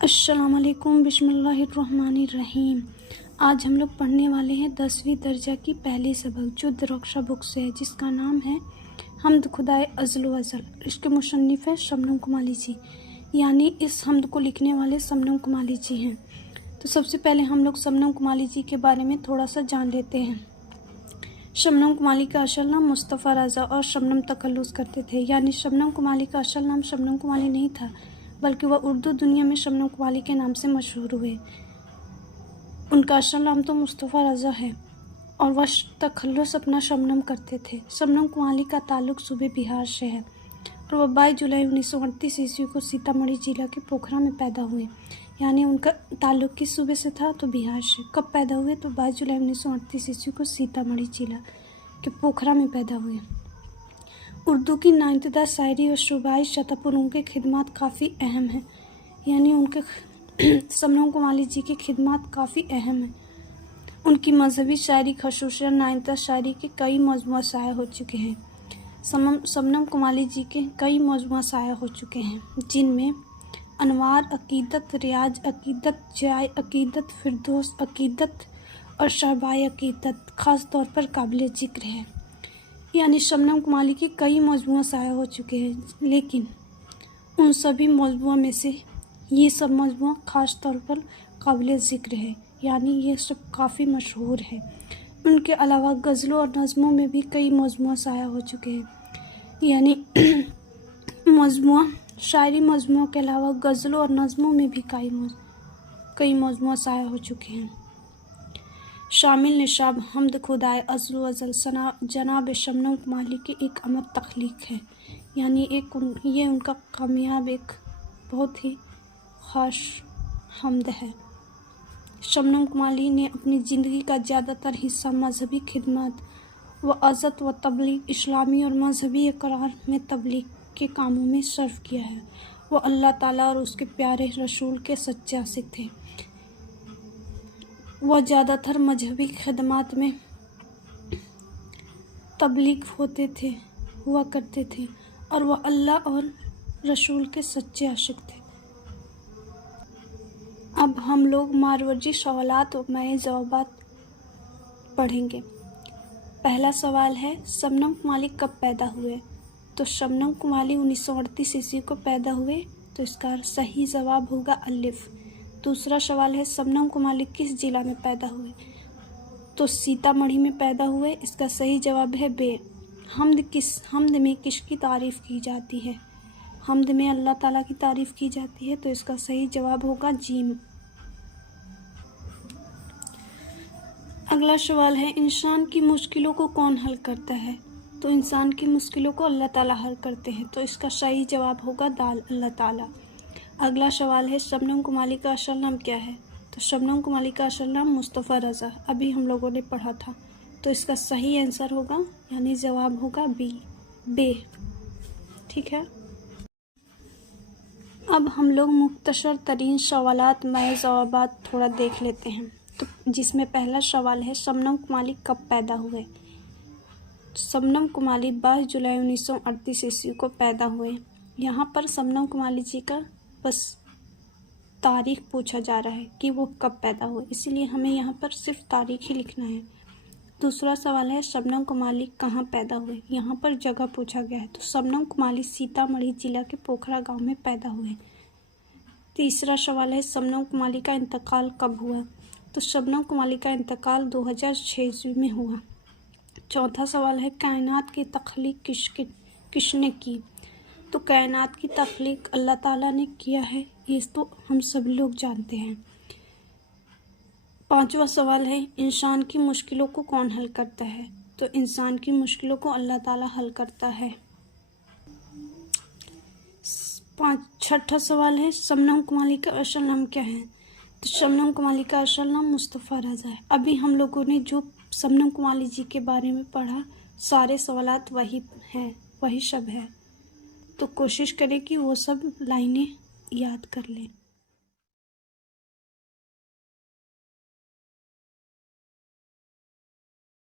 السلام علیکم، بسم اللہ الرحمن الرحیم۔ آج ہم لوگ پڑھنے والے ہیں 10ویں درجہ کی پہلی سبق جو درخشہ بک سے ہے، جس کا نام ہے حمد خدائے ازل و ازل۔ اس کے مصنف ہے شبنم کمالی جی، یعنی اس حمد کو لکھنے والے شبنم کمالی جی ہیں۔ تو سب سے پہلے ہم لوگ شبنم کمالی جی کے بارے میں تھوڑا سا جان لیتے ہیں۔ شبنم کمالی کا اصل نام مصطفیٰ رضا اور شبنم تخلص کرتے تھے، یعنی شبنم کمالی کا اصل نام شبنم کمالی نہیں تھا، بلکہ وہ اردو دنیا میں شبنم کمالی کے نام سے مشہور ہوئے۔ ان کا اصل نام تو مصطفیٰ رضا ہے اور وہ تخلص اپنا شبنم کرتے تھے۔ شبنم کمالی کا تعلق صوبے بہار سے ہے اور وہ 22 جولائی 1938 عیسوی کو سیتامڑھی ضلع کے پوکھرا میں پیدا ہوئے، یعنی ان کا تعلق کس صوبے سے تھا تو بہار سے۔ کب پیدا ہوئے تو 22 جولائی 1938 عیسوی کو سیتامڑھی ضلع کے پوکھرا میں پیدا ہوئے۔ اردو کی نائندہ شاعری اور صوبائی سطح پر ان کے خدمات کافی اہم ہیں، یعنی ان کے شبنم کمالی جی کی خدمات کافی اہم ہیں۔ ان کی مذہبی شاعری خصوصاً نائندہ شاعری کے کئی مجموعہ شائع ہو چکے ہیں۔ شبنم کمالی جی کے کئی مجموعہ شائع ہو چکے ہیں، جن میں انوار عقیدت، ریاض عقیدت، جائے عقیدت، فردوس عقیدت اور صحبائے عقیدت خاص طور پر قابل ذکر ہے۔ یعنی شبنم کمالی کے کئی مجموعہ شائع ہو چکے ہیں، لیکن ان سبھی مجموعوں میں سے یہ سب مجموعہ خاص طور پر قابل ذکر ہے، یعنی یہ سب کافی مشہور ہے۔ ان کے علاوہ غزلوں اور نظموں میں بھی کئی مجموعہ شائع ہو چکے ہیں، یعنی شاعری مجموعوں کے علاوہ غزلوں اور نظموں میں بھی کئی مجموعہ شائع ہو چکے ہیں۔ شامل نصاب حمد خدائے ازل و ازل جناب شبنم کمالی کی ایک امر تخلیق ہے، یعنی یہ ان کا کامیاب ایک بہت ہی خاص حمد ہے۔ شبنم کمالی نے اپنی زندگی کا زیادہ تر حصہ مذہبی خدمات، وعظت و تبلیغ، اسلامی اور مذہبی اقرار میں تبلیغ کے کاموں میں صرف کیا ہے۔ وہ اللہ تعالیٰ اور اس کے پیارے رسول کے سچے عاشق تھے۔ وہ زیادہ تر مذہبی خدمات میں تبلیغ ہوا کرتے تھے اور وہ اللہ اور رسول کے سچے عاشق تھے۔ اب ہم لوگ ماروردی سوالات و میں جوابات پڑھیں گے۔ پہلا سوال ہے شبنم کمالی کب پیدا ہوئے؟ تو شبنم کمالی 1938 عیسوی کو پیدا ہوئے، تو اس کا صحیح جواب ہوگا الف۔ دوسرا سوال ہے شبنم کمالی کس ضلع میں پیدا ہوئے؟ تو سیتامڑھی میں پیدا ہوئے، اس کا صحیح جواب ہے ب۔ حمد میں کس کی تعریف کی جاتی ہے؟ حمد میں اللہ تعالیٰ کی تعریف کی جاتی ہے، تو اس کا صحیح جواب ہوگا ج۔ اگلا سوال ہے انسان کی مشکلوں کو کون حل کرتا ہے؟ تو انسان کی مشکلوں کو اللہ تعالیٰ حل کرتے ہیں، تو اس کا صحیح جواب ہوگا دال، اللہ تعالیٰ۔ اگلا سوال ہے شبنم کمالی کا اصل نام کیا ہے؟ تو شبنم کمالی کا اصل نام مصطفیٰ رضا ابھی ہم لوگوں نے پڑھا تھا، تو اس کا صحیح آنسر ہوگا یعنی جواب ہوگا بے۔ ٹھیک ہے، اب ہم لوگ مختصر ترین سوالات میں جوابات تھوڑا دیکھ لیتے ہیں، تو جس میں پہلا سوال ہے شبنم کمالی کب پیدا ہوئے؟ شبنم کمالی 22 جولائی 1938 عیسوی کو پیدا ہوئے۔ یہاں پر شبنم کمالی جی کا بس تاریخ پوچھا جا رہا ہے کہ وہ کب پیدا ہوئے، اسی لیے ہمیں یہاں پر صرف تاریخ ہی لکھنا ہے۔ دوسرا سوال ہے شبنم کمالی کہاں پیدا ہوئے؟ یہاں پر جگہ پوچھا گیا ہے، تو شبنم کمالی سیتامڑھی ضلع کے پوکھرا گاؤں میں پیدا ہوئے۔ تیسرا سوال ہے شبنم کمالی کا انتقال کب ہوا؟ تو شبنم کمالی کا انتقال 2006 عیسوی میں ہوا۔ چوتھا سوال ہے کائنات کی تخلیق کس نے کی؟ تو کائنات کی تخلیق اللہ تعالیٰ نے کیا ہے، یہ تو ہم سب لوگ جانتے ہیں۔ پانچواں سوال ہے انسان کی مشکلوں کو کون حل کرتا ہے؟ تو انسان کی مشکلوں کو اللہ تعالیٰ حل کرتا ہے۔ چھٹا سوال ہے شبنم کمالی کا اصل نام کیا ہے؟ تو شبنم کمالی کا اصل نام مصطفیٰ رضا ہے۔ ابھی ہم لوگوں نے جو شبنم کمالی جی کے بارے میں پڑھا سارے سوالات وہی سب ہے، تو کوشش کریں کہ وہ سب لائنیں یاد کر لیں۔